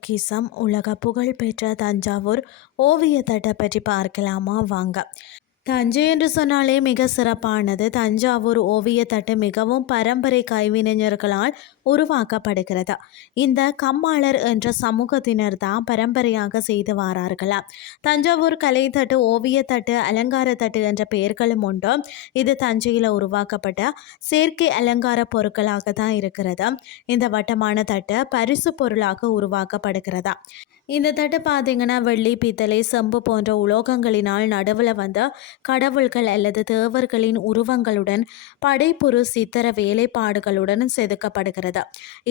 பொக்கிஷம் உலக புகழ்பெற்ற தஞ்சாவூர் ஓவியத்தட்டை பற்றி பார்க்கலாமா வாங்க. தஞ்சை என்று சொன்னாலே மிக சிறப்பானது. தஞ்சாவூர் ஓவியத்தட்டு மிகவும் பரம்பரை கைவினைஞர்களால் உருவாக்கப்படுகிறது. இந்த கம்மாளர் என்ற சமூகத்தினர் தான் பரம்பரையாக செய்து வாரார்களாம். தஞ்சாவூர் கலைத்தட்டு, ஓவியத்தட்டு, அலங்காரத்தட்டு என்ற பெயர்களும் உண்டு. இது தஞ்சையில் உருவாக்கப்பட்ட செயற்கை அலங்கார பொருட்களாக தான் இருக்கிறது. இந்த வட்டமான தட்டு பரிசு பொருளாக உருவாக்கப்படுகிறதா. இந்த தட்டு பார்த்தீங்கன்னா வெள்ளி, பித்தளை, செம்பு போன்ற உலோகங்களினால் நடுவில் வந்த கடவுள்கள் அல்லது தேவர்களின் உருவங்களுடன் படைப்புறு சித்திர வேலைப்பாடுகளுடன் செதுக்கப்படுகிறது.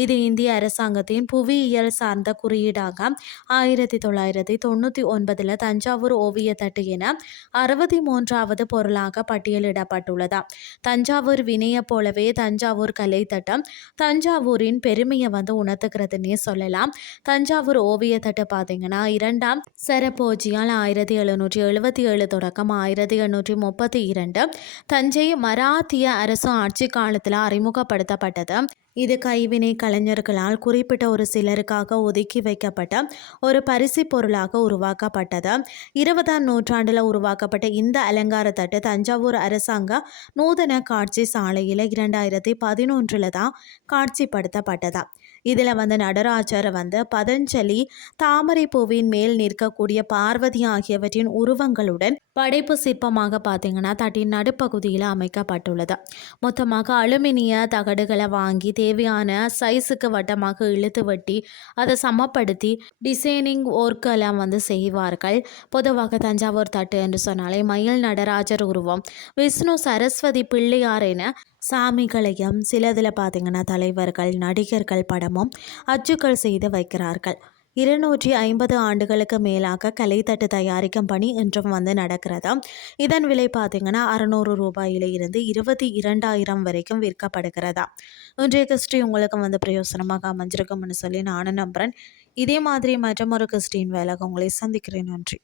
இது இந்திய அரசாங்கத்தின் புவியியல் சார்ந்த குறியீடாக 1999 தஞ்சாவூர் ஓவியத்தட்டு என 63வது பொருளாக பட்டியலிடப்பட்டுள்ளது. தஞ்சாவூர் வினையை போலவே தஞ்சாவூர் கலைத்தட்டம் தஞ்சாவூரின் பெருமையை உணர்த்துகிறதுனே சொல்லலாம். தஞ்சாவூர் ஓவியத்தட்டு பார்த்தீங்கன்னா 2ஆம் சரபோஜியால் 1777 தொடக்கம் 1832 தஞ்சை மராத்திய அரசு ஆட்சி காலத்தில் அறிமுகப்படுத்தப்பட்டது. இது கைவினை கலைஞர்களால் குறிப்பிட்ட ஒரு சிலருக்காக ஒதுக்கி வைக்கப்பட்ட ஒரு பரிசு பொருளாக உருவாக்கப்பட்டது. 20ஆம் நூற்றாண்டில் உருவாக்கப்பட்ட இந்த அலங்கார தட்டு தஞ்சாவூர் அரசாங்க நூதன காட்சி சாலையில் 2011 தான் காட்சிப்படுத்தப்பட்டதா. இதில் நடராஜர் பதஞ்சலி, தாமரை பூவின் மேல் நிற்கக்கூடிய பார்வதி ஆகியவற்றின் உருவங்களுடன் படைப்பு சிற்பமாக பார்த்தீங்கன்னா தட்டின் நடுப்பகுதியில் அமைக்கப்பட்டுள்ளது. மொத்தமாக அலுமினிய தகடுகளை வாங்கி தேவையான சைஸுக்கு வட்டமாக இழுத்து வெட்டி அதை சமப்படுத்தி டிசைனிங் ஒர்க்கெல்லாம் செய்வார்கள். பொதுவாக தஞ்சாவூர் தட்டு என்று சொன்னாலே மயில், நடராஜர் உருவம், விஷ்ணு, சரஸ்வதி, பிள்ளையார் என சாமிகளையும் சிலதில் பார்த்தீங்கன்னா தலைவர்கள், நடிகர்கள் படமும் அச்சுக்கள் செய்து வைக்கிறார்கள். 250 ஆண்டுகளுக்கு மேலாக கலைத்தட்டு தயாரிக்கும் பணி இன்றும் நடக்கிறது. இதன் விலை பார்த்தீங்கன்னா 600 ரூபாயிலிருந்து 22,000 வரைக்கும் விற்கப்படுகிறதா. இன்றைய கிறிஸ்டி உங்களுக்கு பிரயோசனமாக அமைஞ்சிருக்கும்னு சொல்லி நானும் நம்புகிறேன். இதே மாதிரி மற்றும் ஒரு கிறிஸ்டின் வேலைக்கு உங்களை சந்திக்கிறேன். நன்றி.